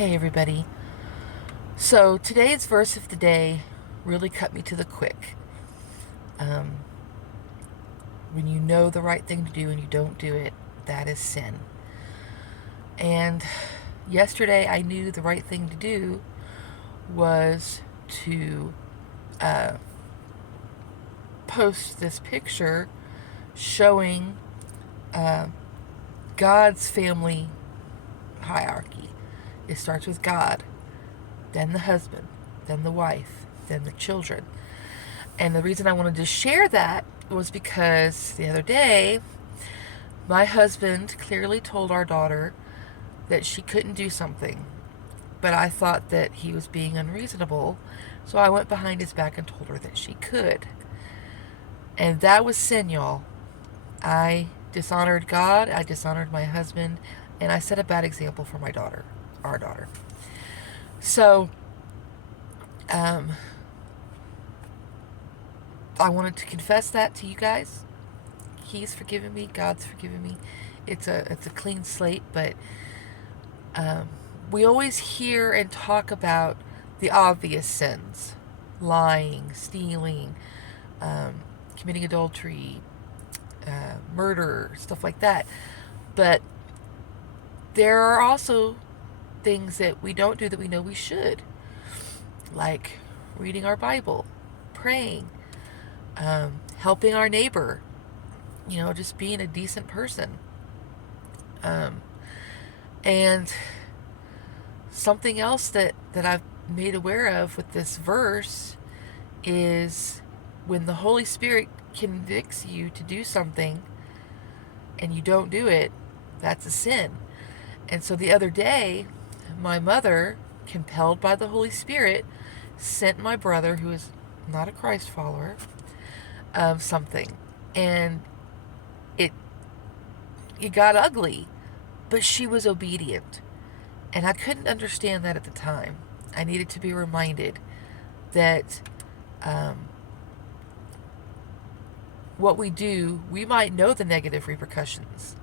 Hey everybody. So today's verse of the day really cut me to the quick. Um, when you know the right thing to do and you don't do it, that is sin. And yesterday I knew the right thing to do was to post this picture showing uh, God's family hierarchy. It starts with God, then the husband, then the wife, then the children. And the reason I wanted to share that was because the other day, my husband clearly told our daughter that she couldn't do something. But I thought that he was being unreasonable, so I went behind his back and told her that she could. And that was sin, y'all. I dishonored God, I dishonored my husband, and I set a bad example for my daughter, our daughter. So, I wanted to confess that to you guys. He's forgiven me. God's forgiven me. It's a clean slate, but we always hear and talk about the obvious sins: lying, stealing, committing adultery, murder, stuff like that. But there are also things that we don't do that we know we should, like reading our Bible, praying, helping our neighbor, just being a decent person. And something else that I've made aware of with this verse is when the Holy Spirit convicts you to do something and you don't do it, that's a sin. And so the other day, my mother, compelled by the Holy Spirit, sent my brother, who is not a Christ follower, something. And it got ugly, but she was obedient. And I couldn't understand that at the time. I needed to be reminded that what we do, we might know the negative repercussions.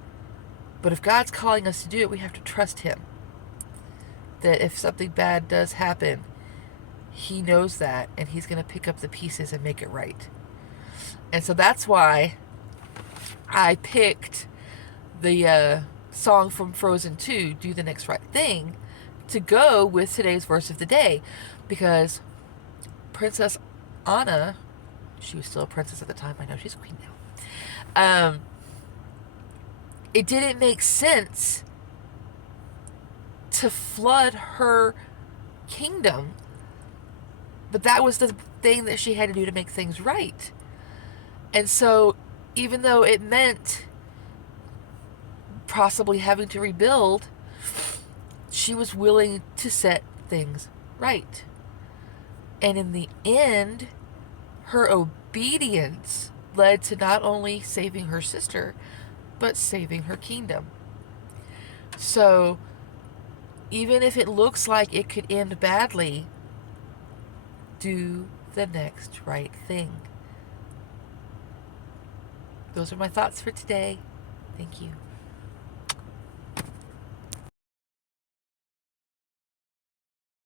But if God's calling us to do it, we have to trust Him. That if something bad does happen, He knows that, and He's going to pick up the pieces and make it right. And so that's why I picked the song from Frozen 2, Do the Next Right Thing, to go with today's verse of the day. Because Princess Anna, she was still a princess at the time, I know she's a queen now, it didn't make sense to flood her kingdom, but that was the thing that she had to do to make things right. And so even though it meant possibly having to rebuild, she was willing to set things right. And in the end, her obedience led to not only saving her sister, but saving her kingdom. So even if it looks like it could end badly, do the next right thing. Those are my thoughts for today. Thank you.